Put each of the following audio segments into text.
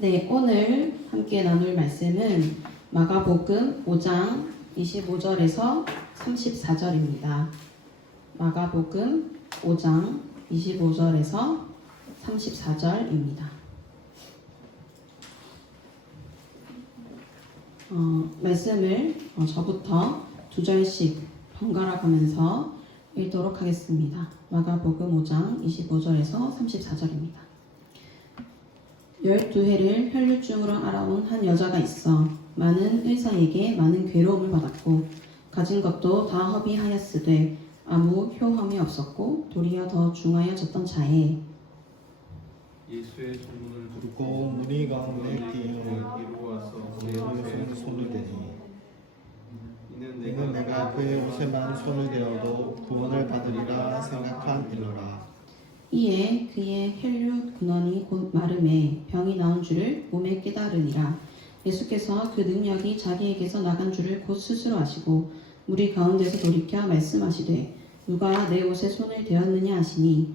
네, 오늘 함께 나눌 말씀은 마가복음 5장 25절에서 34절입니다. 마가복음 5장 25절에서 34절입니다. 말씀을 저부터 두 절씩 번갈아 가면서 읽도록 하겠습니다. 마가복음 5장 25절에서 34절입니다. 12해를 혈류증으로 알아온 한 여자가 있어 많은 의사에게 많은 괴로움을 받았고 가진 것도 다 허비하였으되 아무 효험이 없었고 도리어 더 중하여졌던 차에 예수의 소문을 듣고 무리 가운데 뛰어 이루어서 예수의 손을 대니 이는 내가 그의 옷에만 손을 대어도 구원을 받으리라 생각한 일러라. 이에 그의 혈류 근원이 곧 마름에 병이 나온 줄을 몸에 깨달으니라. 예수께서 그 능력이 자기에게서 나간 줄을 곧 스스로 아시고 무리 가운데서 돌이켜 말씀하시되 누가 내 옷에 손을 대었느냐 하시니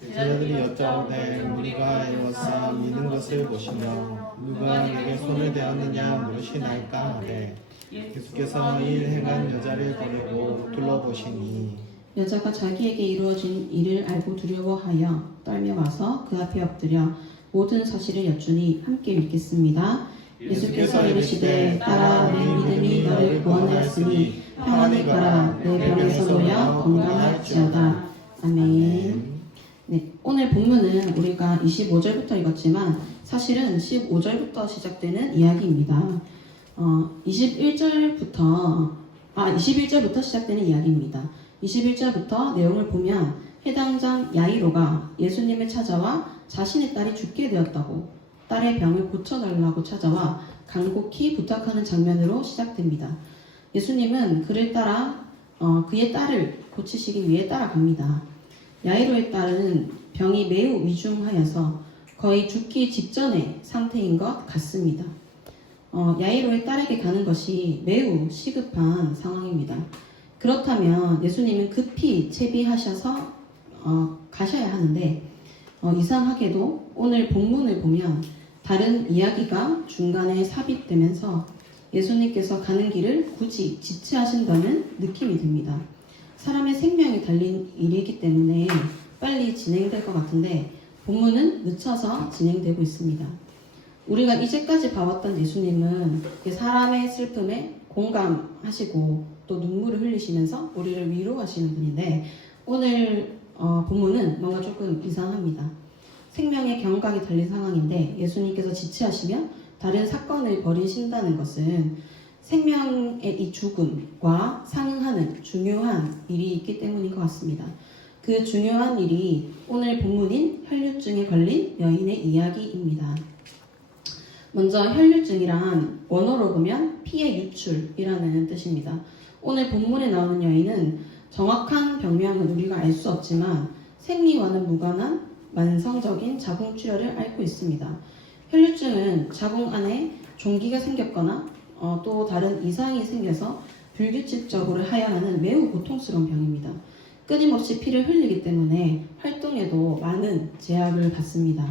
제자들이 여짜오되 우리가 에워싸 미는 것을 보시며 누가 내게 손을 대었느냐 물으시나이까 하되 예수께서 이 행한 여자를 보내고 둘러보시니 여자가 자기에게 이루어진 일을 알고 두려워하여 떨며 와서 그 앞에 엎드려 모든 사실을 여쭈니 함께 읽겠습니다. 예수께서 이르시되 딸아 내 믿음이 너를 구원하였으니 평안히 가라 내 병에서 놓여 건강할지어다. 아멘. 네, 오늘 본문은 우리가 25절부터 읽었지만 사실은 15절부터 시작되는 이야기입니다. 21절부터 시작되는 이야기입니다. 21절부터 내용을 보면 해당장 야이로가 예수님을 찾아와 자신의 딸이 죽게 되었다고 딸의 병을 고쳐달라고 찾아와 간곡히 부탁하는 장면으로 시작됩니다. 예수님은 그를 따라 그의 딸을 고치시기 위해 따라갑니다. 야이로의 딸은 병이 매우 위중하여서 거의 죽기 직전의 상태인 것 같습니다. 야이로의 딸에게 가는 것이 매우 시급한 상황입니다. 그렇다면 예수님은 급히 채비하셔서 가셔야 하는데 이상하게도 오늘 본문을 보면 다른 이야기가 중간에 삽입되면서 예수님께서 가는 길을 굳이 지체하신다는 느낌이 듭니다. 사람의 생명이 달린 일이기 때문에 빨리 진행될 것 같은데 본문은 늦춰서 진행되고 있습니다. 우리가 이제까지 봐왔던 예수님은 사람의 슬픔에 공감하시고 또 눈물을 흘리시면서 우리를 위로하시는 분인데 오늘 본문은 뭔가 조금 이상합니다. 생명의 경각이 달린 상황인데 예수님께서 지체하시며 다른 사건을 벌이신다는 것은 생명의 이 죽음과 상응하는 중요한 일이 있기 때문인 것 같습니다. 그 중요한 일이 오늘 본문인 혈류증에 걸린 여인의 이야기입니다. 먼저 혈류증이란 원어로 보면 피의 유출이라는 뜻입니다. 오늘 본문에 나오는 여인은 정확한 병명은 우리가 알 수 없지만 생리와는 무관한 만성적인 자궁출혈을 앓고 있습니다. 혈류증은 자궁 안에 종기가 생겼거나 또 다른 이상이 생겨서 불규칙적으로 하야하는 매우 고통스러운 병입니다. 끊임없이 피를 흘리기 때문에 활동에도 많은 제약을 받습니다.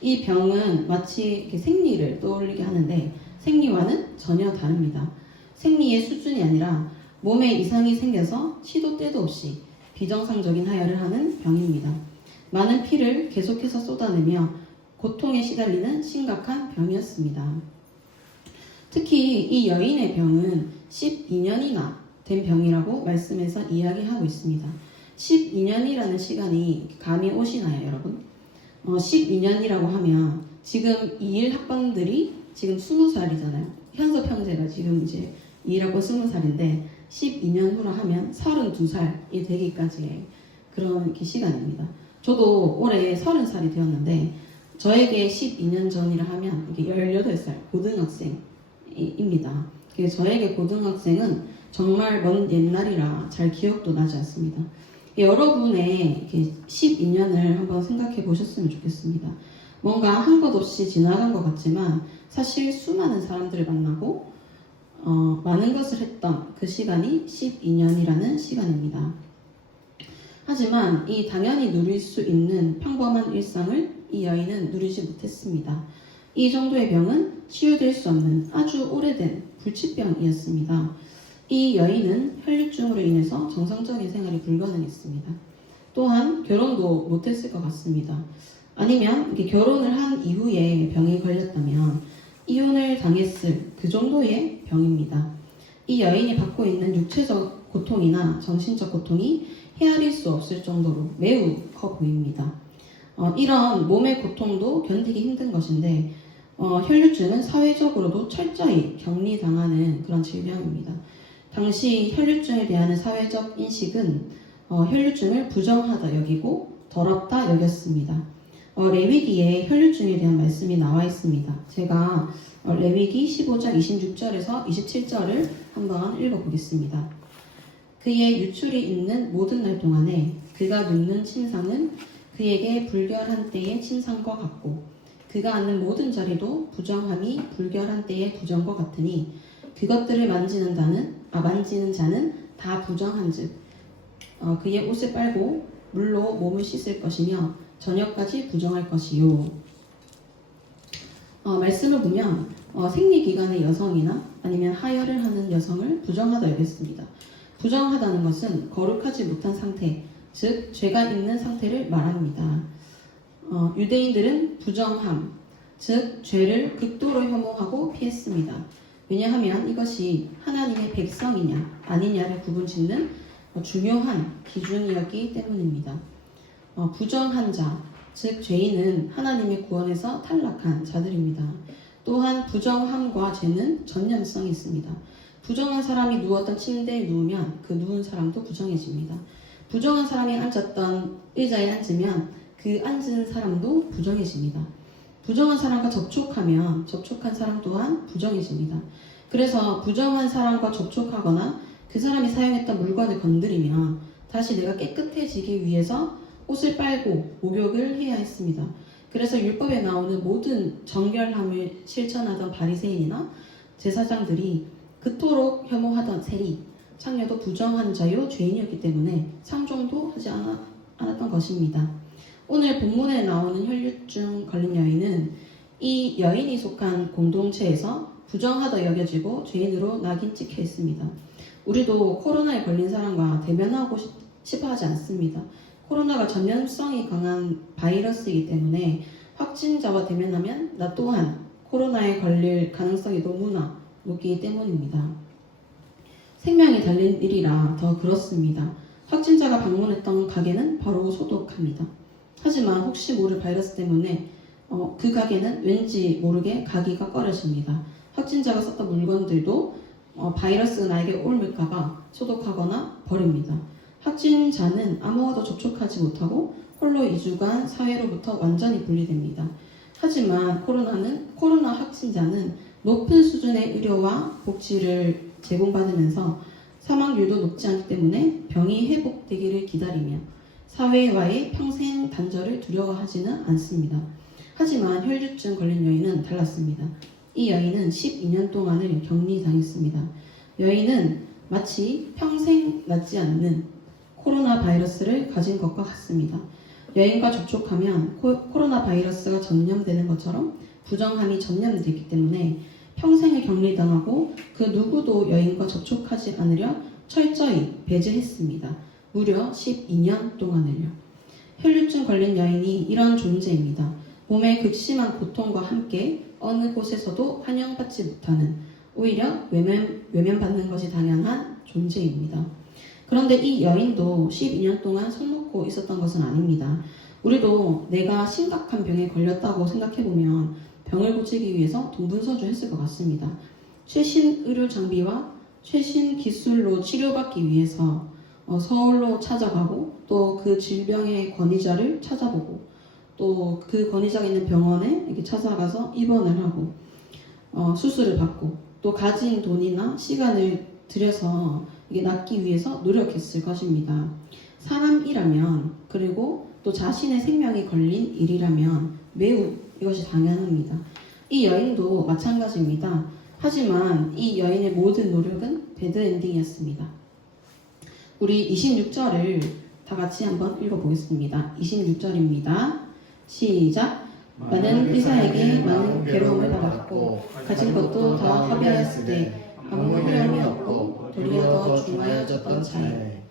이 병은 마치 생리를 떠올리게 하는데 생리와는 전혀 다릅니다. 생리의 수준이 아니라 몸에 이상이 생겨서 시도 때도 없이 비정상적인 하야를 하는 병입니다. 많은 피를 계속해서 쏟아내며 고통에 시달리는 심각한 병이었습니다. 특히 이 여인의 병은 12년이나 된 병이라고 말씀에서 이야기하고 있습니다. 12년이라는 시간이 감이 오시나요, 여러분? 12년이라고 하면 지금 21학번들이 지금 20살이잖아요. 현섭 형제가 지금 이제 21학번 20살인데 12년 후라 하면 32살이 되기까지의 그런 시간입니다. 저도 올해 30살이 되었는데 저에게 12년 전이라 하면 이게 18살 고등학생입니다. 저에게 고등학생은 정말 먼 옛날이라 잘 기억도 나지 않습니다. 여러분의 12년을 한번 생각해 보셨으면 좋겠습니다. 뭔가 한 것 없이 지나간 것 같지만 사실 수많은 사람들을 만나고 많은 것을 했던 그 시간이 12년이라는 시간입니다. 하지만 이 당연히 누릴 수 있는 평범한 일상을 이 여인은 누리지 못했습니다. 이 정도의 병은 치유될 수 없는 아주 오래된 불치병이었습니다. 이 여인은 혈류증으로 인해서 정상적인 생활이 불가능했습니다. 또한 결혼도 못했을 것 같습니다. 아니면 이렇게 결혼을 한 이후에 병이 걸렸다면 이혼을 당했을 그 정도의 병입니다. 이 여인이 받고 있는 육체적 고통이나 정신적 고통이 헤아릴 수 없을 정도로 매우 커 보입니다. 이런 몸의 고통도 견디기 힘든 것인데 혈류증은 사회적으로도 철저히 격리당하는 그런 질병입니다. 당시 혈류증에 대한 사회적 인식은 혈류증을 부정하다 여기고 더럽다 여겼습니다. 레위기에 혈류증에 대한 말씀이 나와 있습니다. 제가 레위기 15장 26절에서 27절을 한번 읽어보겠습니다. 그의 유출이 있는 모든 날 동안에 그가 눕는 침상은 그에게 불결한 때의 침상과 같고 그가 앉는 모든 자리도 부정함이 불결한 때의 부정과 같으니 그것들을 만지는 자는 다 부정한즉 그의 옷을 빨고 물로 몸을 씻을 것이며 저녁까지 부정할 것이요. 말씀을 보면 생리기간의 여성이나 아니면 하혈을 하는 여성을 부정하다 여겼습니다. 부정하다는 것은 거룩하지 못한 상태, 즉 죄가 있는 상태를 말합니다. 유대인들은 부정함, 즉 죄를 극도로 혐오하고 피했습니다. 왜냐하면 이것이 하나님의 백성이냐 아니냐를 구분짓는 중요한 기준이었기 때문입니다. 부정한 자, 즉 죄인은 하나님의 구원에서 탈락한 자들입니다. 또한 부정함과 죄는 전념성이 있습니다. 부정한 사람이 누웠던 침대에 누우면 그 누운 사람도 부정해집니다. 부정한 사람이 앉았던 의자에 앉으면 그 앉은 사람도 부정해집니다. 부정한 사람과 접촉하면 접촉한 사람 또한 부정해집니다. 그래서 부정한 사람과 접촉하거나 그 사람이 사용했던 물건을 건드리면 다시 내가 깨끗해지기 위해서 옷을 빨고 목욕을 해야 했습니다. 그래서 율법에 나오는 모든 정결함을 실천하던 바리새인이나 제사장들이 그토록 혐오하던 세리, 창녀도 부정한 자요 죄인이었기 때문에 상종도 하지 않았던 것입니다. 오늘 본문에 나오는 혈류증 걸린 여인은 이 여인이 속한 공동체에서 부정하다 여겨지고 죄인으로 낙인 찍혀 있습니다. 우리도 코로나에 걸린 사람과 대면하고 싶어 하지 않습니다. 코로나가 전염성이 강한 바이러스이기 때문에 확진자와 대면하면 나 또한 코로나에 걸릴 가능성이 너무나 높기 때문입니다. 생명이 달린 일이라 더 그렇습니다. 확진자가 방문했던 가게는 바로 소독합니다. 하지만 혹시 모를 바이러스 때문에 그 가게는 왠지 모르게 가기가 꺼려집니다. 확진자가 썼던 물건들도 바이러스가 나에게 옮을까봐 소독하거나 버립니다. 확진자는 아무와도 접촉하지 못하고 홀로 2주간 사회로부터 완전히 분리됩니다. 하지만 코로나 확진자는 높은 수준의 의료와 복지를 제공받으면서 사망률도 높지 않기 때문에 병이 회복되기를 기다리며 사회와의 평생 단절을 두려워하지는 않습니다. 하지만 혈류증 걸린 여인은 달랐습니다. 이 여인은 12년 동안을 격리당했습니다. 여인은 마치 평생 낫지 않는 코로나 바이러스를 가진 것과 같습니다. 여인과 접촉하면 코로나 바이러스가 전염되는 것처럼 부정함이 전염되기 때문에 평생을 격리당하고 그 누구도 여인과 접촉하지 않으려 철저히 배제했습니다. 무려 12년 동안을요. 혈류증 걸린 여인이 이런 존재입니다. 몸의 극심한 고통과 함께 어느 곳에서도 환영받지 못하는, 오히려 외면받는 것이 당연한 존재입니다. 그런데 이 여인도 12년 동안 손 놓고 있었던 것은 아닙니다. 우리도 내가 심각한 병에 걸렸다고 생각해보면 병을 고치기 위해서 동분서주했을 것 같습니다. 최신 의료 장비와 최신 기술로 치료받기 위해서 서울로 찾아가고 또 그 질병의 권위자를 찾아보고 또 그 권위자가 있는 병원에 이렇게 찾아가서 입원을 하고 수술을 받고 또 가진 돈이나 시간을 들여서 이게 낫기 위해서 노력했을 것입니다. 사람이라면 그리고 또 자신의 생명이 걸린 일이라면 매우 이것이 당연합니다. 이 여인도 마찬가지입니다. 하지만 이 여인의 모든 노력은 배드엔딩이었습니다. 우리 26절을 다 같이 한번 읽어보겠습니다. 26절입니다. 시작! 많은 의사에게 많은 괴로움을 없고 가진 것도 다 허비하였을 때 아무 효력이 없고 도리어 더 중하여졌던 차에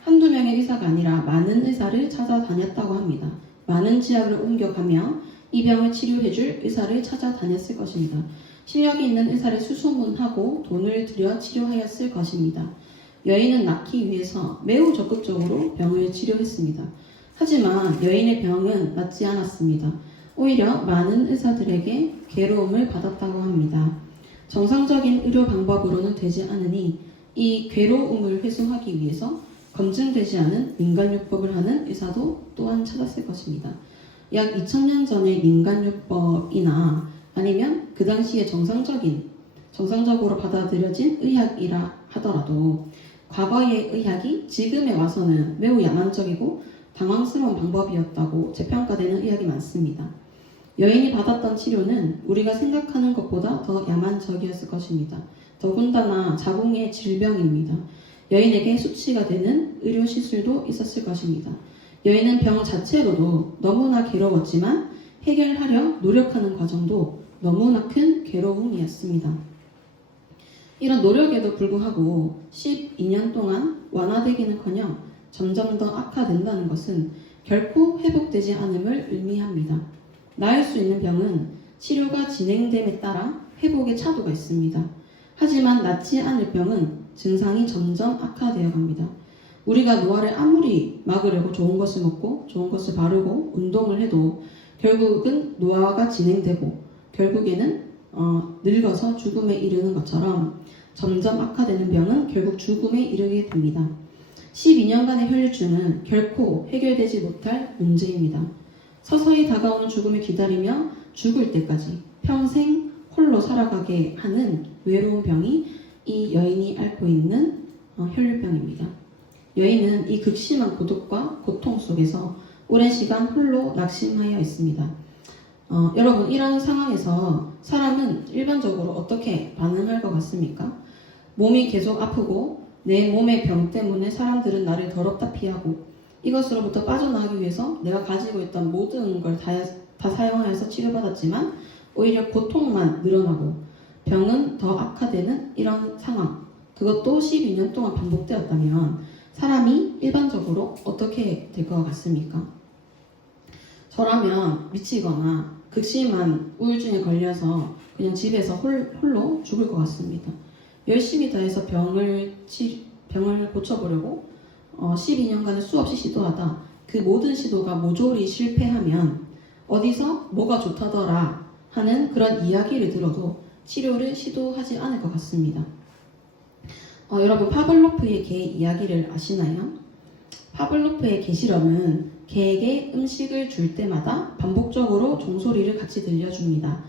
한두 명의 의사가 아니라 많은 의사를 찾아다녔다고 합니다. 많은 지역을 옮겨가며 이 병을 치료해줄 의사를 찾아다녔을 것입니다. 실력이 있는 의사를 수소문하고 돈을 들여 치료하였을 것입니다. 여인은 낫기 위해서 매우 적극적으로 병을 치료했습니다. 하지만 여인의 병은 낫지 않았습니다. 오히려 많은 의사들에게 괴로움을 받았다고 합니다. 정상적인 의료 방법으로는 되지 않으니 이 괴로움을 해소하기 위해서 검증되지 않은 민간요법을 하는 의사도 또한 찾았을 것입니다. 약 2000년 전의 민간요법이나 아니면 그 당시에 정상적으로 받아들여진 의학이라 하더라도 과거의 의학이 지금에 와서는 매우 야만적이고 당황스러운 방법이었다고 재평가되는 의학이 많습니다. 여인이 받았던 치료는 우리가 생각하는 것보다 더 야만적이었을 것입니다. 더군다나 자궁의 질병입니다. 여인에게 수치가 되는 의료 시술도 있었을 것입니다. 여인은 병 자체로도 너무나 괴로웠지만 해결하려 노력하는 과정도 너무나 큰 괴로움이었습니다. 이런 노력에도 불구하고 12년 동안 완화되기는커녕 점점 더 악화된다는 것은 결코 회복되지 않음을 의미합니다. 나을 수 있는 병은 치료가 진행됨에 따라 회복의 차도가 있습니다. 하지만 낫지 않을 병은 증상이 점점 악화되어 갑니다. 우리가 노화를 아무리 막으려고 좋은 것을 먹고 좋은 것을 바르고 운동을 해도 결국은 노화가 진행되고 결국에는 늙어서 죽음에 이르는 것처럼 점점 악화되는 병은 결국 죽음에 이르게 됩니다. 12년간의 혈류증은 결코 해결되지 못할 문제입니다. 서서히 다가오는 죽음을 기다리며 죽을 때까지 평생 홀로 살아가게 하는 외로운 병이 이 여인이 앓고 있는 혈류병입니다. 여인은 이 극심한 고독과 고통 속에서 오랜 시간 홀로 낙심하여 있습니다. 여러분, 이런 상황에서 사람은 일반적으로 어떻게 반응할 것 같습니까? 몸이 계속 아프고 내 몸의 병 때문에 사람들은 나를 더럽다 피하고 이것으로부터 빠져나가기 위해서 내가 가지고 있던 모든 걸 다 사용하여서 치료받았지만 오히려 고통만 늘어나고 병은 더 악화되는 이런 상황, 그것도 12년 동안 반복되었다면 사람이 일반적으로 어떻게 될 것 같습니까? 저라면 미치거나 극심한 우울증에 걸려서 그냥 집에서 홀로 죽을 것 같습니다. 열심히 다해서 병을 고쳐보려고 12년간을 수없이 시도하다 그 모든 시도가 모조리 실패하면 어디서 뭐가 좋다더라 하는 그런 이야기를 들어도 치료를 시도하지 않을 것 같습니다. 여러분, 파블로프의 개 이야기를 아시나요? 파블로프의 개 실험은 개에게 음식을 줄 때마다 반복적으로 종소리를 같이 들려줍니다.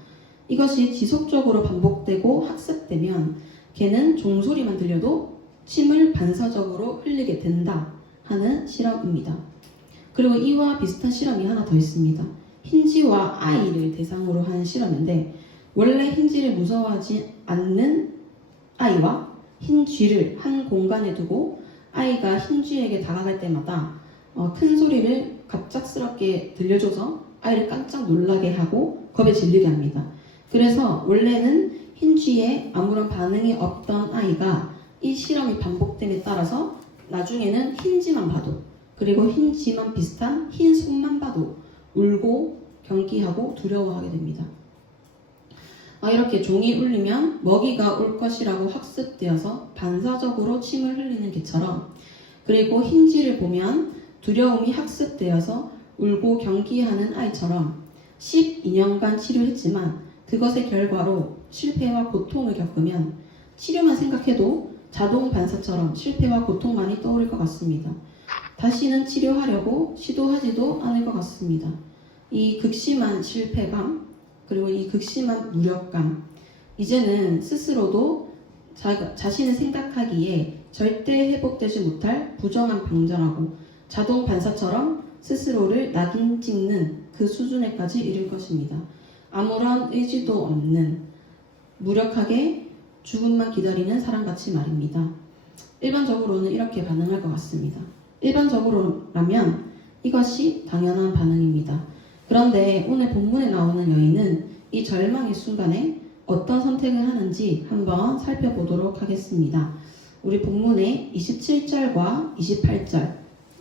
이것이 지속적으로 반복되고 학습되면 개는 종소리만 들려도 침을 반사적으로 흘리게 된다 하는 실험입니다. 그리고 이와 비슷한 실험이 하나 더 있습니다. 흰쥐와 아이를 대상으로 한 실험인데 원래 흰쥐를 무서워하지 않는 아이와 흰쥐를 한 공간에 두고 아이가 흰쥐에게 다가갈 때마다 큰 소리를 갑작스럽게 들려줘서 아이를 깜짝 놀라게 하고 겁에 질리게 합니다. 그래서 원래는 흰쥐에 아무런 반응이 없던 아이가 이 실험이 반복됨에 따라서 나중에는 흰쥐만 봐도 그리고 흰쥐만 비슷한 흰 손만 봐도 울고 경기하고 두려워하게 됩니다. 이렇게 종이 울리면 먹이가 올 것이라고 학습되어서 반사적으로 침을 흘리는 개처럼, 그리고 흰쥐를 보면 두려움이 학습되어서 울고 경기하는 아이처럼 12년간 치료했지만 그것의 결과로 실패와 고통을 겪으면 치료만 생각해도 자동 반사처럼 실패와 고통만이 떠오를 것 같습니다. 다시는 치료하려고 시도하지도 않을 것 같습니다. 이 극심한 실패감, 그리고 이 극심한 무력감, 이제는 스스로도 자신을 생각하기에 절대 회복되지 못할 부정한 병자라고 자동 반사처럼 스스로를 낙인 찍는 그 수준에까지 이를 것입니다. 아무런 의지도 없는 무력하게 죽음만 기다리는 사람같이 말입니다. 일반적으로는 이렇게 반응할 것 같습니다. 일반적으로라면 이것이 당연한 반응입니다. 그런데 오늘 본문에 나오는 여인은 이 절망의 순간에 어떤 선택을 하는지 한번 살펴보도록 하겠습니다. 우리 본문의 27절과 28절,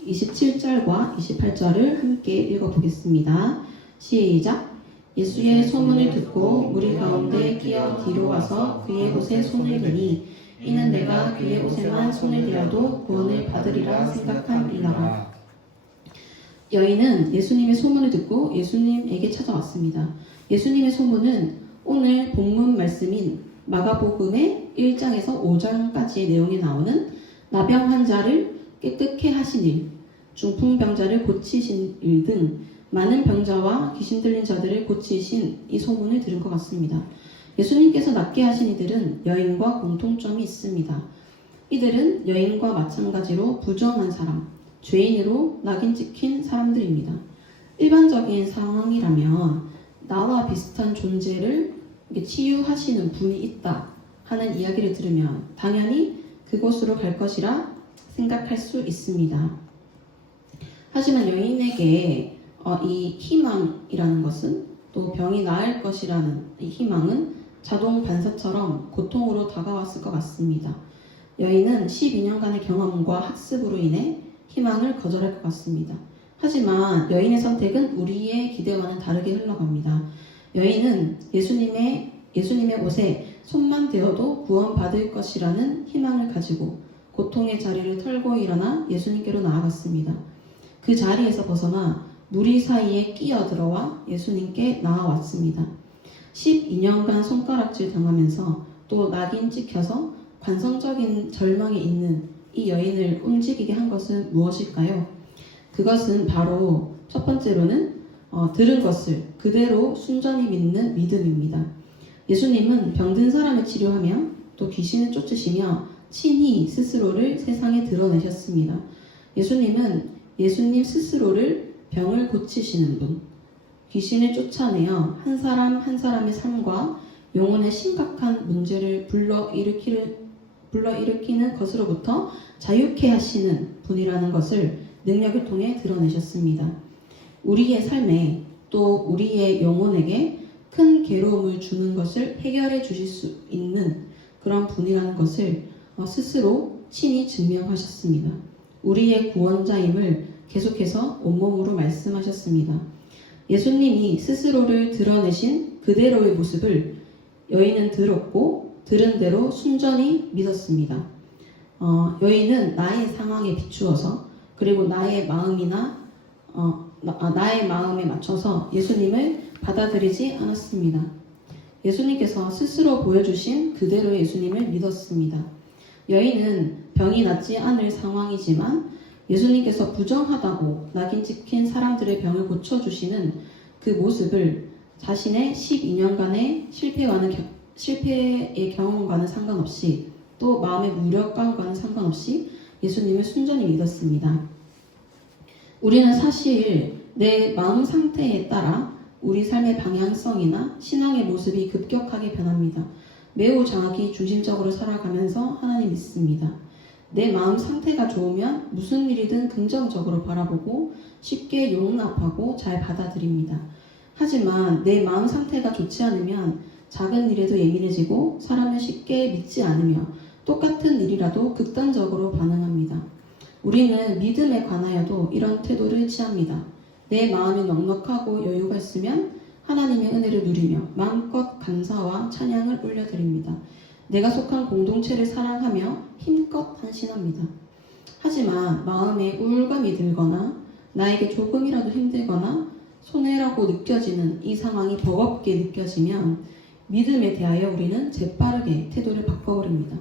27절과 28절을 함께 읽어보겠습니다. 시작! 예수의 소문을 듣고 무리 가운데 끼어 뒤로 와서 그의 옷에 손을 대니 이는 내가 그의 옷에만 손을 대어도 구원을 받으리라 생각함이라. 여인은 예수님의 소문을 듣고 예수님에게 찾아왔습니다. 예수님의 소문은 오늘 본문 말씀인 마가복음의 1장에서 5장까지의 내용에 나오는 나병 환자를 깨끗게 하신 일, 중풍병자를 고치신 일 등 많은 병자와 귀신 들린 자들을 고치신 이 소문을 들은 것 같습니다. 예수님께서 낫게 하신 이들은 여인과 공통점이 있습니다. 이들은 여인과 마찬가지로 부정한 사람, 죄인으로 낙인 찍힌 사람들입니다. 일반적인 상황이라면 나와 비슷한 존재를 치유하시는 분이 있다 하는 이야기를 들으면 당연히 그곳으로 갈 것이라 생각할 수 있습니다. 하지만 여인에게 이 희망이라는 것은 또 병이 나을 것이라는 이 희망은 자동 반사처럼 고통으로 다가왔을 것 같습니다. 여인은 12년간의 경험과 학습으로 인해 희망을 거절할 것 같습니다. 하지만 여인의 선택은 우리의 기대와는 다르게 흘러갑니다. 여인은 예수님의 옷에 손만 대어도 구원받을 것이라는 희망을 가지고 고통의 자리를 털고 일어나 예수님께로 나아갔습니다. 그 자리에서 벗어나 무리 사이에 끼어들어와 예수님께 나아왔습니다. 12년간 손가락질 당하면서 또 낙인 찍혀서 관성적인 절망에 있는 이 여인을 움직이게 한 것은 무엇일까요? 그것은 바로 첫 번째로는 들은 것을 그대로 순전히 믿는 믿음입니다. 예수님은 병든 사람을 치료하며 또 귀신을 쫓으시며 친히 스스로를 세상에 드러내셨습니다. 예수님은 예수님 스스로를 병을 고치시는 분, 귀신을 쫓아내어 한 사람 한 사람의 삶과 영혼의 심각한 문제를 불러일으키는 것으로부터 자유케 하시는 분이라는 것을 능력을 통해 드러내셨습니다. 우리의 삶에 또 우리의 영혼에게 큰 괴로움을 주는 것을 해결해 주실 수 있는 그런 분이라는 것을 스스로 친히 증명하셨습니다. 우리의 구원자임을 계속해서 온몸으로 말씀하셨습니다. 예수님이 스스로를 드러내신 그대로의 모습을 여인은 들었고 들은 대로 순전히 믿었습니다. 여인은 나의 상황에 비추어서 그리고 나의 마음에 맞춰서 예수님을 받아들이지 않았습니다. 예수님께서 스스로 보여주신 그대로의 예수님을 믿었습니다. 여인은 병이 낫지 않을 상황이지만 예수님께서 부정하다고 낙인 찍힌 사람들의 병을 고쳐주시는 그 모습을 자신의 12년간의 실패의 경험과는 상관없이 또 마음의 무력감과는 상관없이 예수님을 순전히 믿었습니다. 우리는 사실 내 마음 상태에 따라 우리 삶의 방향성이나 신앙의 모습이 급격하게 변합니다. 매우 자기 중심적으로 살아가면서 하나님 믿습니다. 내 마음 상태가 좋으면 무슨 일이든 긍정적으로 바라보고 쉽게 용납하고 잘 받아들입니다. 하지만 내 마음 상태가 좋지 않으면 작은 일에도 예민해지고 사람을 쉽게 믿지 않으며 똑같은 일이라도 극단적으로 반응합니다. 우리는 믿음에 관하여도 이런 태도를 취합니다. 내 마음이 넉넉하고 여유가 있으면 하나님의 은혜를 누리며 마음껏 감사와 찬양을 올려드립니다. 내가 속한 공동체를 사랑하며 힘껏 헌신합니다. 하지만 마음에 우울감이 들거나 나에게 조금이라도 힘들거나 손해라고 느껴지는 이 상황이 버겁게 느껴지면 믿음에 대하여 우리는 재빠르게 태도를 바꿔버립니다.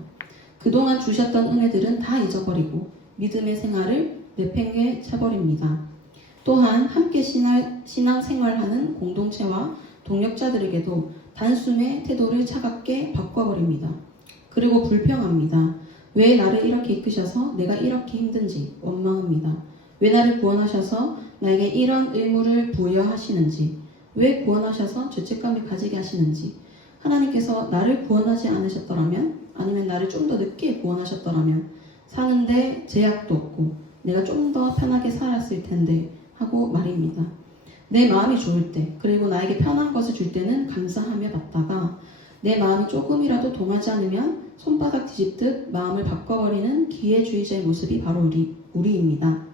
그동안 주셨던 은혜들은 다 잊어버리고 믿음의 생활을 내팽개쳐버립니다. 또한 함께 신앙생활하는 공동체와 동력자들에게도 단숨에 태도를 차갑게 바꿔버립니다. 그리고 불평합니다. 왜 나를 이렇게 이끄셔서 내가 이렇게 힘든지 원망합니다. 왜 나를 구원하셔서 나에게 이런 의무를 부여하시는지, 왜 구원하셔서 죄책감을 가지게 하시는지, 하나님께서 나를 구원하지 않으셨더라면, 아니면 나를 좀 더 늦게 구원하셨더라면 사는데 제약도 없고 내가 좀 더 편하게 살았을 텐데 하고 말입니다. 내 마음이 좋을 때, 그리고 나에게 편한 것을 줄 때는 감사하며 받다가 내 마음이 조금이라도 동하지 않으면 손바닥 뒤집듯 마음을 바꿔버리는 기회주의자의 모습이 바로 우리입니다.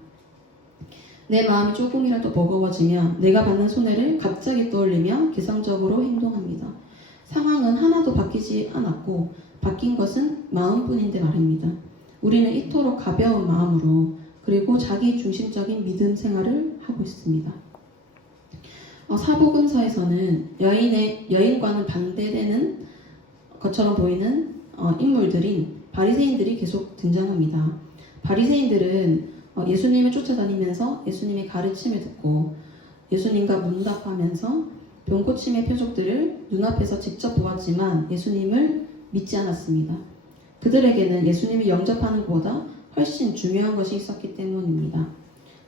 내 마음이 조금이라도 버거워지면 내가 받는 손해를 갑자기 떠올리며 계산적으로 행동합니다. 상황은 하나도 바뀌지 않았고 바뀐 것은 마음뿐인데 말입니다. 우리는 이토록 가벼운 마음으로 그리고 자기 중심적인 믿음 생활을 하고 있습니다. 사복음서에서는 여인과는 반대되는 것처럼 보이는 인물들인 바리새인들이 계속 등장합니다. 바리새인들은 예수님을 쫓아다니면서 예수님의 가르침을 듣고 예수님과 문답하면서 병 고침의 표적들을 눈앞에서 직접 보았지만 예수님을 믿지 않았습니다. 그들에게는 예수님을 영접하는 것보다 훨씬 중요한 것이 있었기 때문입니다.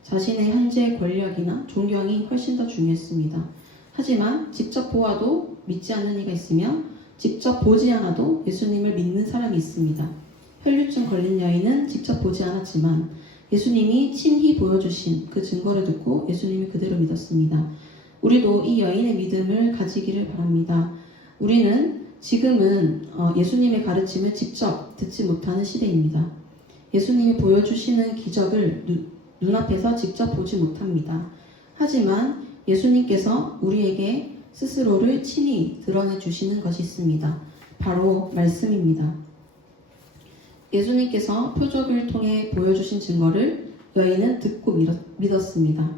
자신의 현재 권력이나 존경이 훨씬 더 중요했습니다. 하지만 직접 보아도 믿지 않는 이가 있으며 직접 보지 않아도 예수님을 믿는 사람이 있습니다. 혈류증 걸린 여인은 직접 보지 않았지만 예수님이 친히 보여주신 그 증거를 듣고 예수님을 그대로 믿었습니다. 우리도 이 여인의 믿음을 가지기를 바랍니다. 우리는 지금은 예수님의 가르침을 직접 듣지 못하는 시대입니다. 예수님이 보여주시는 기적을 눈앞에서 직접 보지 못합니다. 하지만 예수님께서 우리에게 스스로를 친히 드러내 주시는 것이 있습니다. 바로 말씀입니다. 예수님께서 표적을 통해 보여주신 증거를 여인은 듣고 믿었습니다.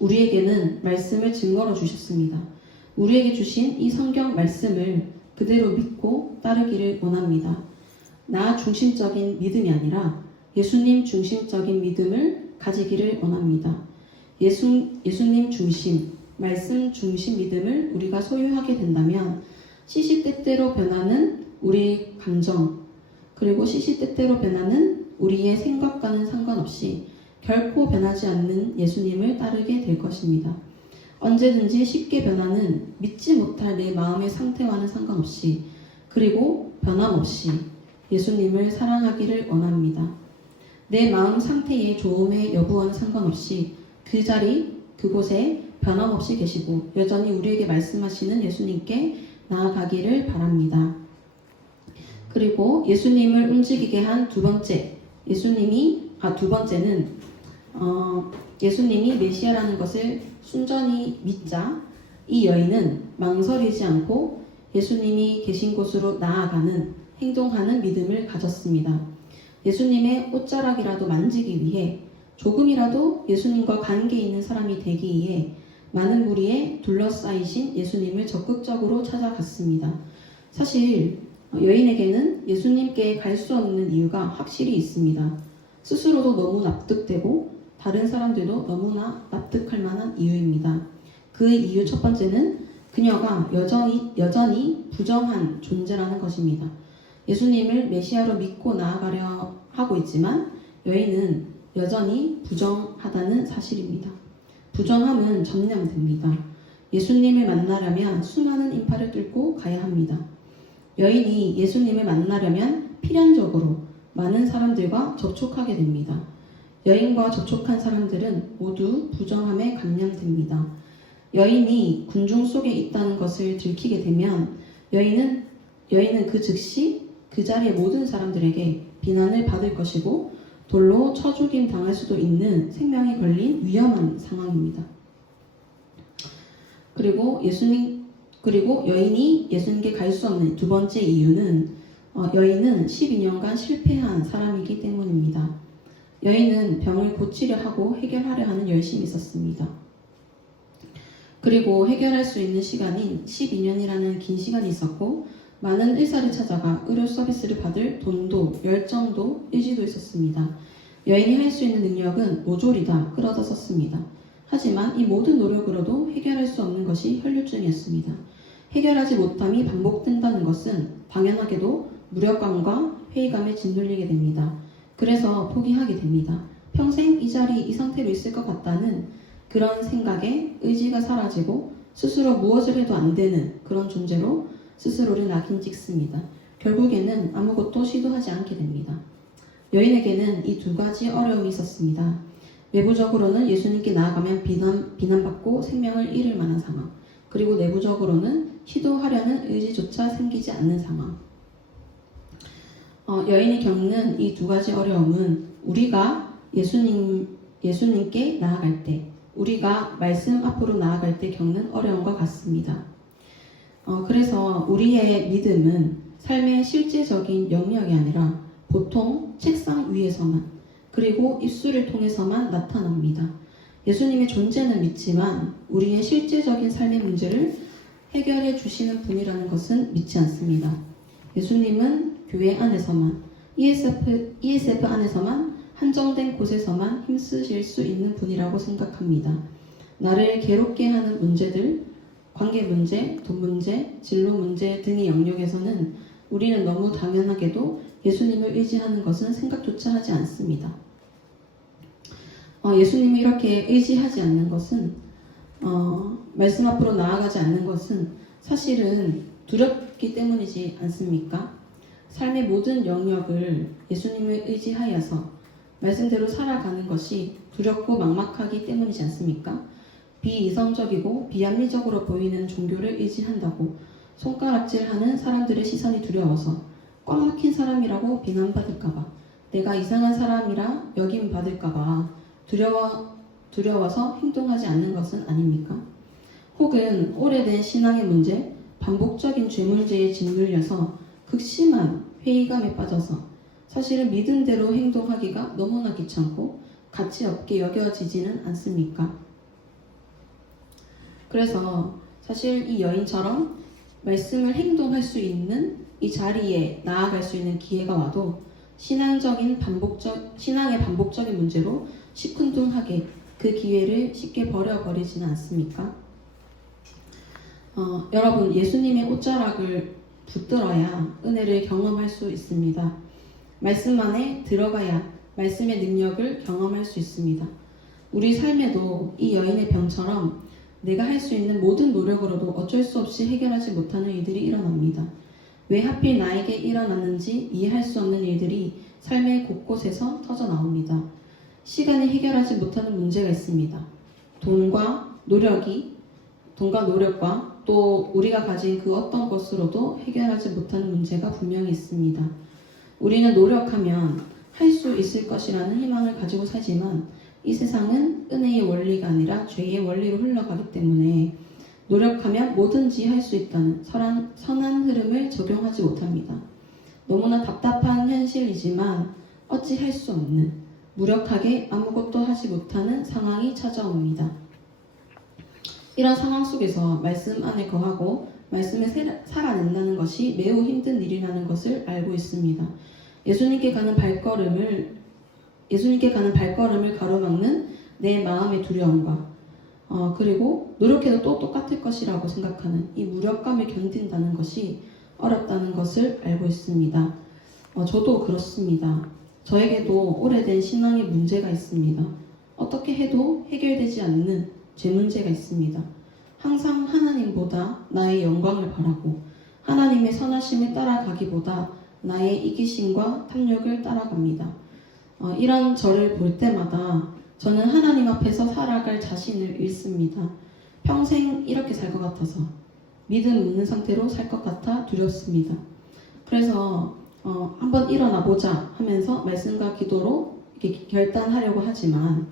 우리에게는 말씀을 증거로 주셨습니다. 우리에게 주신 이 성경 말씀을 그대로 믿고 따르기를 원합니다. 나 중심적인 믿음이 아니라 예수님 중심적인 믿음을 가지기를 원합니다. 예수님 중심, 말씀 중심 믿음을 우리가 소유하게 된다면 시시때때로 변하는 우리의 감정, 그리고 시시때때로 변하는 우리의 생각과는 상관없이 결코 변하지 않는 예수님을 따르게 될 것입니다. 언제든지 쉽게 변하는 믿지 못할 내 마음의 상태와는 상관없이 그리고 변함없이 예수님을 사랑하기를 원합니다. 내 마음 상태의 좋음의 여부와는 상관없이 그 자리, 그곳에 변함없이 계시고 여전히 우리에게 말씀하시는 예수님께 나아가기를 바랍니다. 그리고 예수님을 움직이게 한 두 번째는 예수님이 메시아라는 것을 순전히 믿자 이 여인은 망설이지 않고 예수님이 계신 곳으로 나아가는 행동하는 믿음을 가졌습니다. 예수님의 옷자락이라도 만지기 위해 조금이라도 예수님과 관계 있는 사람이 되기 위해 많은 무리에 둘러싸이신 예수님을 적극적으로 찾아갔습니다. 사실 여인에게는 예수님께 갈 수 없는 이유가 확실히 있습니다. 스스로도 너무 납득되고 다른 사람들도 너무나 납득할 만한 이유입니다. 그 이유 첫 번째는 그녀가 여전히 부정한 존재라는 것입니다. 예수님을 메시아로 믿고 나아가려 하고 있지만 여인은 여전히 부정하다는 사실입니다. 부정함은 점령됩니다. 예수님을 만나려면 수많은 인파를 뚫고 가야 합니다. 여인이 예수님을 만나려면 필연적으로 많은 사람들과 접촉하게 됩니다. 여인과 접촉한 사람들은 모두 부정함에 감염됩니다. 여인이 군중 속에 있다는 것을 들키게 되면 여인은 그 즉시 그 자리의 모든 사람들에게 비난을 받을 것이고 돌로 쳐 죽임 당할 수도 있는 생명이 걸린 위험한 상황입니다. 그리고 여인이 예수님께 갈 수 없는 두 번째 이유는 여인은 12년간 실패한 사람이기 때문입니다. 여인은 병을 고치려 하고 해결하려 하는 열심이 있었습니다. 그리고 해결할 수 있는 시간인 12년이라는 긴 시간이 있었고 많은 의사를 찾아가 의료 서비스를 받을 돈도 열정도 의지도 있었습니다. 여인이 할 수 있는 능력은 모조리 다 끌어다썼습니다. 하지만 이 모든 노력으로도 해결할 수 없는 것이 혈류증이었습니다. 해결하지 못함이 반복된다는 것은 당연하게도 무력감과 회의감에 짓눌리게 됩니다. 그래서 포기하게 됩니다. 평생 이 상태로 있을 것 같다는 그런 생각에 의지가 사라지고 스스로 무엇을 해도 안 되는 그런 존재로 스스로를 낙인 찍습니다. 결국에는 아무것도 시도하지 않게 됩니다. 여인에게는 이 두 가지 어려움이 있었습니다. 외부적으로는 예수님께 나아가면 비난받고 생명을 잃을 만한 상황. 그리고 내부적으로는 시도하려는 의지조차 생기지 않는 상황. 여인이 겪는 이 두 가지 어려움은 우리가 예수님께 나아갈 때, 우리가 말씀 앞으로 나아갈 때 겪는 어려움과 같습니다. 그래서 우리의 믿음은 삶의 실제적인 영역이 아니라 보통 책상 위에서만, 그리고 입술을 통해서만 나타납니다. 예수님의 존재는 믿지만 우리의 실제적인 삶의 문제를 해결해 주시는 분이라는 것은 믿지 않습니다. 예수님은 교회 안에서만, ESF 안에서만, 한정된 곳에서만 힘쓰실 수 있는 분이라고 생각합니다. 나를 괴롭게 하는 문제들, 관계 문제, 돈 문제, 진로 문제 등의 영역에서는 우리는 너무 당연하게도 예수님을 의지하는 것은 생각조차 하지 않습니다. 예수님을 이렇게 의지하지 않는 것은, 말씀 앞으로 나아가지 않는 것은 사실은 두렵기 때문이지 않습니까? 삶의 모든 영역을 예수님을 의지하여서 말씀대로 살아가는 것이 두렵고 막막하기 때문이지 않습니까? 비이성적이고 비합리적으로 보이는 종교를 의지한다고 손가락질하는 사람들의 시선이 두려워서 꽉 막힌 사람이라고 비난받을까봐, 내가 이상한 사람이라 여김받을까봐 두려워서 행동하지 않는 것은 아닙니까? 혹은 오래된 신앙의 문제, 반복적인 죄 문제에 짓눌려서 극심한 회의감에 빠져서 사실은 믿음대로 행동하기가 너무나 귀찮고 가치 없게 여겨지지는 않습니까? 그래서 사실 이 여인처럼 말씀을 행동할 수 있는 이 자리에 나아갈 수 있는 기회가 와도 신앙의 반복적인 문제로 시큰둥하게 그 기회를 쉽게 버려버리지는 않습니까? 여러분, 예수님의 옷자락을 붙들어야 은혜를 경험할 수 있습니다. 말씀 안에 들어가야 말씀의 능력을 경험할 수 있습니다. 우리 삶에도 이 여인의 병처럼 내가 할 수 있는 모든 노력으로도 어쩔 수 없이 해결하지 못하는 일들이 일어납니다. 왜 하필 나에게 일어났는지 이해할 수 없는 일들이 삶의 곳곳에서 터져 나옵니다. 시간이 해결하지 못하는 문제가 있습니다. 돈과 노력과 또 우리가 가진 그 어떤 것으로도 해결하지 못하는 문제가 분명히 있습니다. 우리는 노력하면 할 수 있을 것이라는 희망을 가지고 살지만 이 세상은 은혜의 원리가 아니라 죄의 원리로 흘러가기 때문에 노력하면 뭐든지 할 수 있다는 선한 흐름을 적용하지 못합니다. 너무나 답답한 현실이지만 어찌 할 수 없는, 무력하게 아무것도 하지 못하는 상황이 찾아옵니다. 이런 상황 속에서 말씀 안에 거하고 말씀을 살아낸다는 것이 매우 힘든 일이라는 것을 알고 있습니다. 예수님께 가는 발걸음을 가로막는 내 마음의 두려움과 그리고 노력해도 또 똑같을 것이라고 생각하는 이 무력감을 견딘다는 것이 어렵다는 것을 알고 있습니다. 저도 그렇습니다. 저에게도 오래된 신앙의 문제가 있습니다. 어떻게 해도 해결되지 않는 죄 문제가 있습니다. 항상 하나님보다 나의 영광을 바라고 하나님의 선하심을 따라가기보다 나의 이기심과 탐욕을 따라갑니다. 이런 저를 볼 때마다 저는 하나님 앞에서 살아갈 자신을 잃습니다. 평생 이렇게 살 것 같아서, 믿음 없는 상태로 살 것 같아 두렵습니다. 그래서 한번 일어나 보자 하면서 말씀과 기도로 이렇게 결단하려고 하지만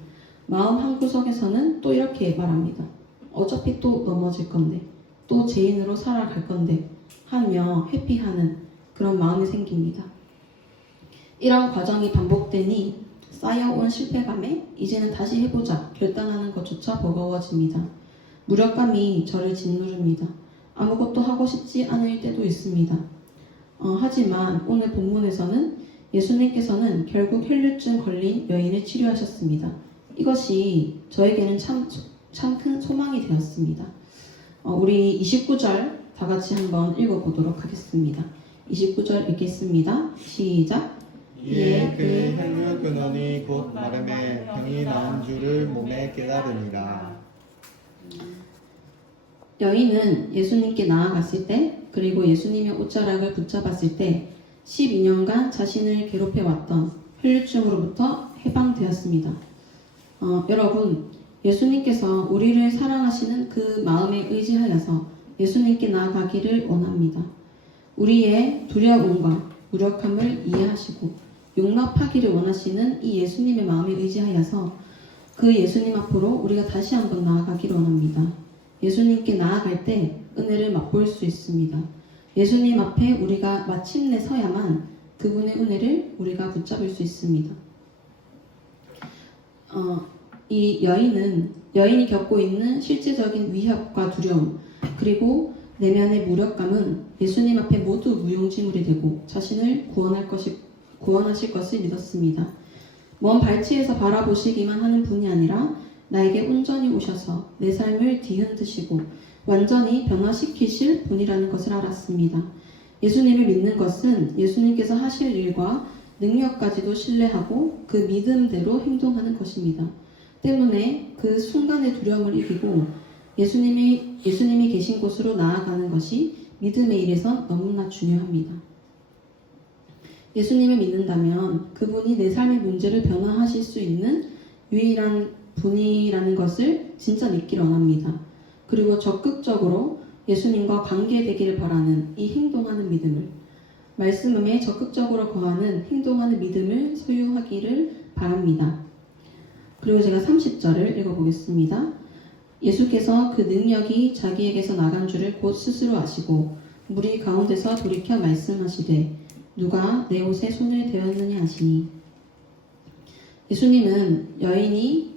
마음 한구석에서는 또 이렇게 말합니다. 어차피 또 넘어질 건데, 또 죄인으로 살아갈 건데 하며 회피하는 그런 마음이 생깁니다. 이런 과정이 반복되니 쌓여온 실패감에 이제는 다시 해보자 결단하는 것조차 버거워집니다. 무력감이 저를 짓누릅니다. 아무것도 하고 싶지 않을 때도 있습니다. 하지만 오늘 본문에서는 예수님께서는 결국 혈류증 걸린 여인을 치료하셨습니다. 이것이 저에게는 참 큰 소망이 되었습니다. 우리 29절 다 같이 한번 읽어보도록 하겠습니다. 29절 읽겠습니다. 시작. 이에 그 혈류 근원이 곧 마름에 병이 나은 줄을 몸에 깨달으니라. 여인은 예수님께 나아갔을 때, 그리고 예수님의 옷자락을 붙잡았을 때 12년간 자신을 괴롭혀왔던 혈류증으로부터 해방되었습니다. 여러분, 예수님께서 우리를 사랑하시는 그 마음에 의지하여서 예수님께 나아가기를 원합니다. 우리의 두려움과 무력함을 이해하시고 용납하기를 원하시는 이 예수님의 마음에 의지하여서 그 예수님 앞으로 우리가 다시 한번 나아가기를 원합니다. 예수님께 나아갈 때 은혜를 맛볼 수 있습니다. 예수님 앞에 우리가 마침내 서야만 그분의 은혜를 우리가 붙잡을 수 있습니다. 이 여인이 겪고 있는 실제적인 위협과 두려움, 그리고 내면의 무력감은 예수님 앞에 모두 무용지물이 되고 자신을 구원하실 것을 믿었습니다. 먼 발치에서 바라보시기만 하는 분이 아니라 나에게 온전히 오셔서 내 삶을 뒤흔드시고 완전히 변화시키실 분이라는 것을 알았습니다. 예수님을 믿는 것은 예수님께서 하실 일과 능력까지도 신뢰하고 그 믿음대로 행동하는 것입니다. 때문에 그 순간의 두려움을 이기고 예수님이 계신 곳으로 나아가는 것이 믿음의 일에선 너무나 중요합니다. 예수님을 믿는다면 그분이 내 삶의 문제를 변화하실 수 있는 유일한 분이라는 것을 진짜 믿기를 원합니다. 그리고 적극적으로 예수님과 관계되기를 바라는 이 행동하는 믿음을, 말씀에 적극적으로 거하는 행동하는 믿음을 소유하기를 바랍니다. 그리고 제가 30절을 읽어보겠습니다. 예수께서 그 능력이 자기에게서 나간 줄을 곧 스스로 아시고 무리 가운데서 돌이켜 말씀하시되 누가 내 옷에 손을 대었느냐 하시니, 예수님은 여인이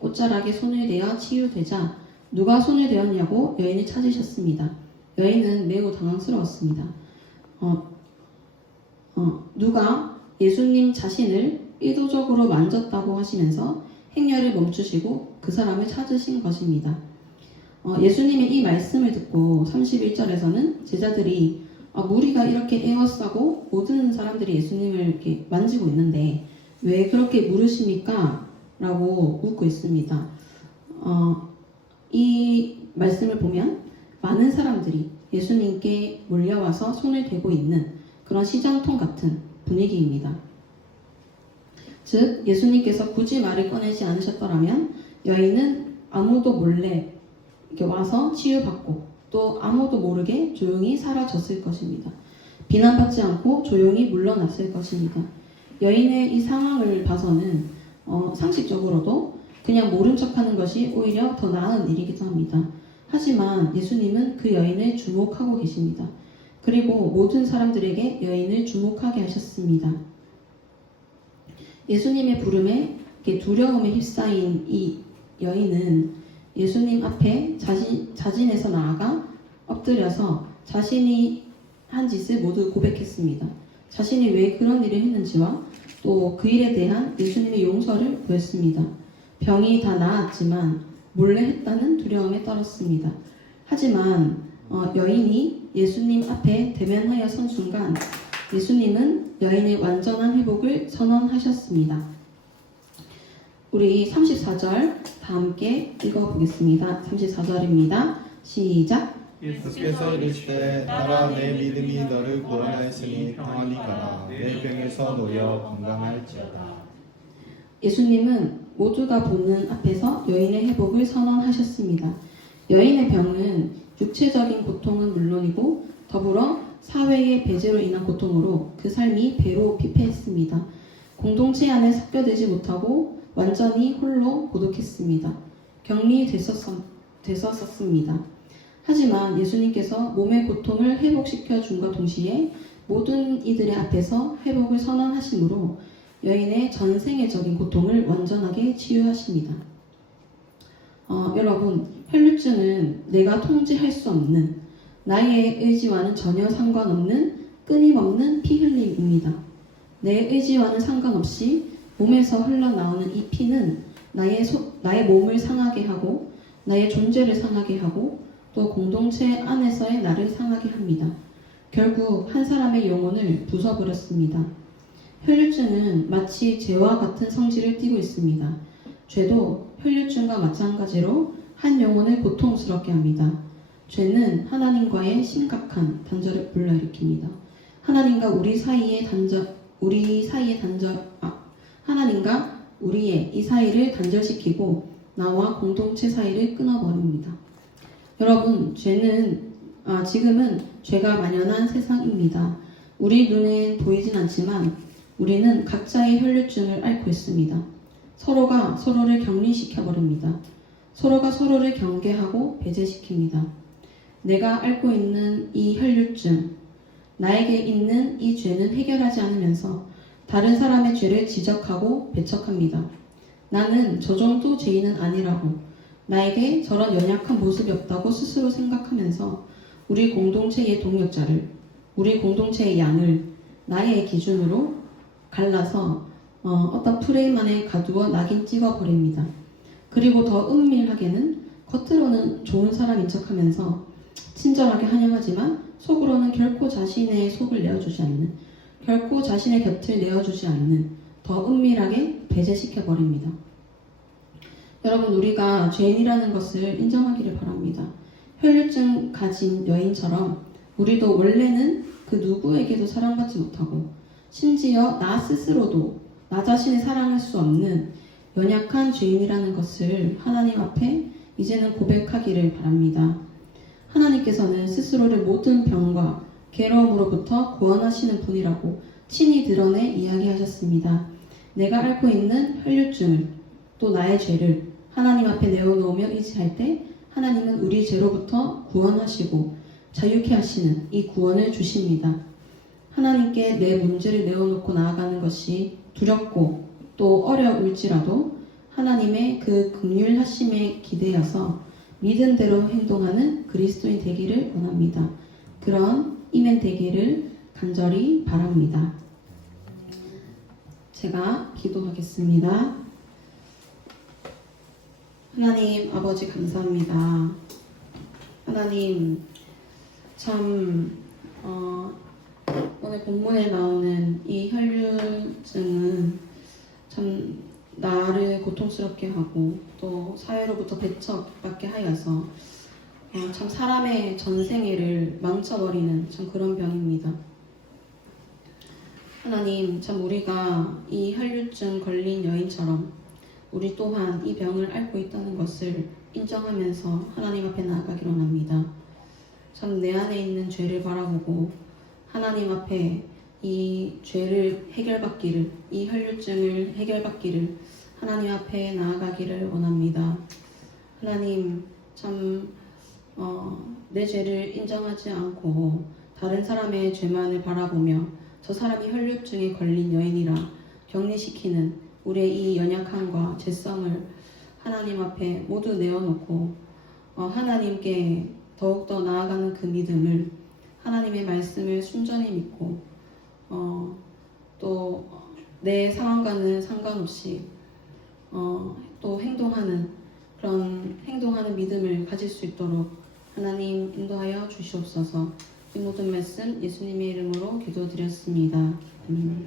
옷자락에 손을 대어 치유되자 누가 손을 대었냐고 여인을 찾으셨습니다. 여인은 매우 당황스러웠습니다. 누가 예수님 자신을 의도적으로 만졌다고 하시면서 행렬을 멈추시고 그 사람을 찾으신 것입니다. 예수님의 이 말씀을 듣고 31절에서는 제자들이 무리가 이렇게 에워싸고 모든 사람들이 예수님을 이렇게 만지고 있는데 왜 그렇게 물으십니까? 라고 묻고 있습니다. 이 말씀을 보면 많은 사람들이 예수님께 몰려와서 손을 대고 있는 그런 시장통 같은 분위기입니다. 즉 예수님께서 굳이 말을 꺼내지 않으셨더라면 여인은 아무도 몰래 이렇게 와서 치유받고 또 아무도 모르게 조용히 사라졌을 것입니다. 비난받지 않고 조용히 물러났을 것입니다. 여인의 이 상황을 봐서는 상식적으로도 그냥 모른 척하는 것이 오히려 더 나은 일이기도 합니다. 하지만 예수님은 그 여인을 주목하고 계십니다. 그리고 모든 사람들에게 여인을 주목하게 하셨습니다. 예수님의 부름에 두려움에 휩싸인 이 여인은 예수님 앞에 자진해서 나아가 엎드려서 자신이 한 짓을 모두 고백했습니다. 자신이 왜 그런 일을 했는지와 또 그 일에 대한 예수님의 용서를 구했습니다. 병이 다 나았지만 몰래 했다는 두려움에 떨었습니다. 하지만 여인이 예수님 앞에 대면하여 선 순간 예수님은 여인의 완전한 회복을 선언하셨습니다. 우리 34절 다 함께 읽어보겠습니다. 34절입니다. 시작. 예수께서 이르시되 따라 내 믿음이 너를 구원하였으니 평안히 가라. 내 병에서 놓여 건강할지어다. 예수님은 모두가 보는 앞에서 여인의 회복을 선언하셨습니다. 여인의 병은 육체적인 고통은 물론이고 더불어 사회의 배제로 인한 고통으로 그 삶이 배로 피폐했습니다. 공동체 안에 섞여들지 못하고 완전히 홀로 고독했습니다. 격리됐었습니다. 하지만 예수님께서 몸의 고통을 회복시켜 준과 동시에 모든 이들의 앞에서 회복을 선언하심으로 여인의 전생애적인 고통을 완전하게 치유하십니다. 여러분, 혈루증은 내가 통제할 수 없는, 나의 의지와는 전혀 상관없는 끊임없는 피 흘림입니다. 내 의지와는 상관없이 몸에서 흘러나오는 이 피는 나의 몸을 상하게 하고 나의 존재를 상하게 하고 또 공동체 안에서의 나를 상하게 합니다. 결국 한 사람의 영혼을 부숴버렸습니다. 혈루증은 마치 죄와 같은 성질을 띠고 있습니다. 죄도 혈루증과 마찬가지로 한 영혼을 고통스럽게 합니다. 죄는 하나님과의 심각한 단절을 불러일으킵니다. 하나님과 하나님과 우리의 이 사이를 단절시키고 나와 공동체 사이를 끊어버립니다. 여러분, 지금은 죄가 만연한 세상입니다. 우리 눈엔 보이진 않지만 우리는 각자의 혈류증을 앓고 있습니다. 서로가 서로를 격리시켜버립니다. 서로가 서로를 경계하고 배제시킵니다. 내가 앓고 있는 이 혈류증, 나에게 있는 이 죄는 해결하지 않으면서 다른 사람의 죄를 지적하고 배척합니다. 나는 저 정도 죄인은 아니라고, 나에게 저런 연약한 모습이 없다고 스스로 생각하면서 우리 공동체의 동력자를, 우리 공동체의 양을 나의 기준으로 갈라서 어떤 프레임 안에 가두어 낙인 찍어버립니다. 그리고 더 은밀하게는 겉으로는 좋은 사람인 척하면서 친절하게 환영하지만 속으로는 결코 자신의 속을 내어주지 않는, 결코 자신의 곁을 내어주지 않는, 더 은밀하게 배제시켜버립니다. 여러분, 우리가 죄인이라는 것을 인정하기를 바랍니다. 혈류증 가진 여인처럼 우리도 원래는 그 누구에게도 사랑받지 못하고 심지어 나 스스로도 나 자신을 사랑할 수 없는 연약한 죄인이라는 것을 하나님 앞에 이제는 고백하기를 바랍니다. 하나님께서는 스스로를 모든 병과 괴로움으로부터 구원하시는 분이라고 친히 드러내 이야기하셨습니다. 내가 앓고 있는 혈류증을, 또 나의 죄를 하나님 앞에 내어놓으며 의지할 때 하나님은 우리 죄로부터 구원하시고 자유케 하시는 이 구원을 주십니다. 하나님께 내 문제를 내어놓고 나아가는 것이 두렵고 또 어려울지라도 하나님의 그 긍휼하심에 기대어서 믿은 대로 행동하는 그리스도인 되기를 원합니다. 그런 이멘 되기를 간절히 바랍니다. 제가 기도하겠습니다. 하나님 아버지 감사합니다. 하나님 참 오늘 본문에 나오는 이 혈류증은 참 나를 고통스럽게 하고 또 사회로부터 배척받게 하여서 참 사람의 전생애를 망쳐버리는 참 그런 병입니다. 하나님 참 우리가 이 혈류증 걸린 여인처럼 우리 또한 이 병을 앓고 있다는 것을 인정하면서 하나님 앞에 나아가기를 원합니다. 참 내 안에 있는 죄를 바라보고 하나님 앞에 이 죄를 해결받기를, 이 혈류증을 해결받기를 하나님 앞에 나아가기를 원합니다. 하나님 참 내 죄를 인정하지 않고 다른 사람의 죄만을 바라보며 저 사람이 혈류증에 걸린 여인이라 격리시키는 우리의 이 연약함과 죄성을 하나님 앞에 모두 내어놓고 하나님께 더욱더 나아가는 그 믿음을, 하나님의 말씀을 순전히 믿고 또 내 상황과는 상관없이 또 행동하는 그런 행동하는 믿음을 가질 수 있도록 하나님 인도하여 주시옵소서. 이 모든 말씀 예수님의 이름으로 기도드렸습니다. 아멘.